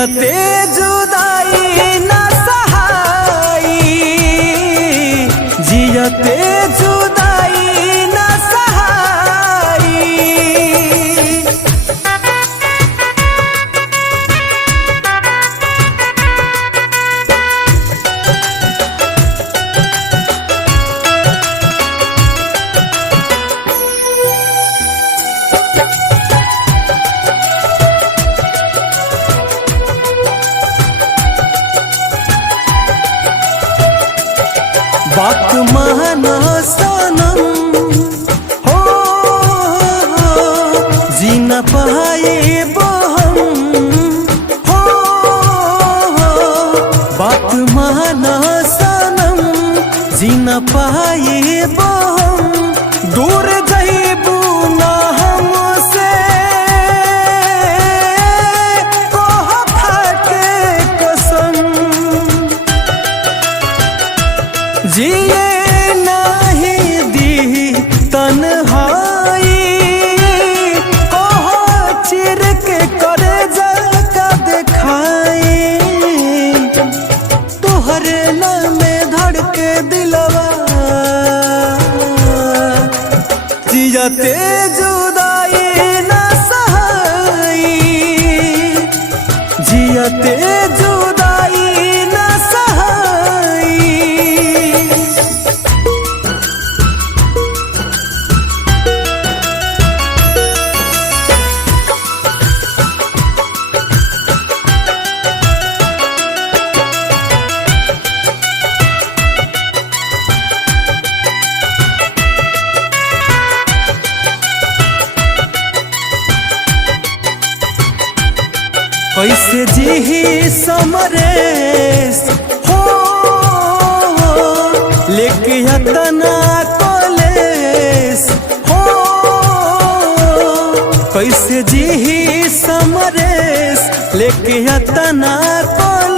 जियते जुदाई न सहाई, जियते जुदाई न सहाई। बात मानो सनम हो, जी न पाए हम हो। बात मानो सनम, जी न पाए हम। दूर जइबू ना हमसे, कह खाके कसम। जिए नहीं दी तन्हाई, कहो चिर के करे जका दिखाई। तोहरे नाम में धड़के दिलवा, जियते जुदाई न सहाई, जियते जुदाई न सहाई। कैसे जी समरेश हो, लेके अतना कॉलेज हो। कैसे जी समरेश, लेके अतना कॉलेज।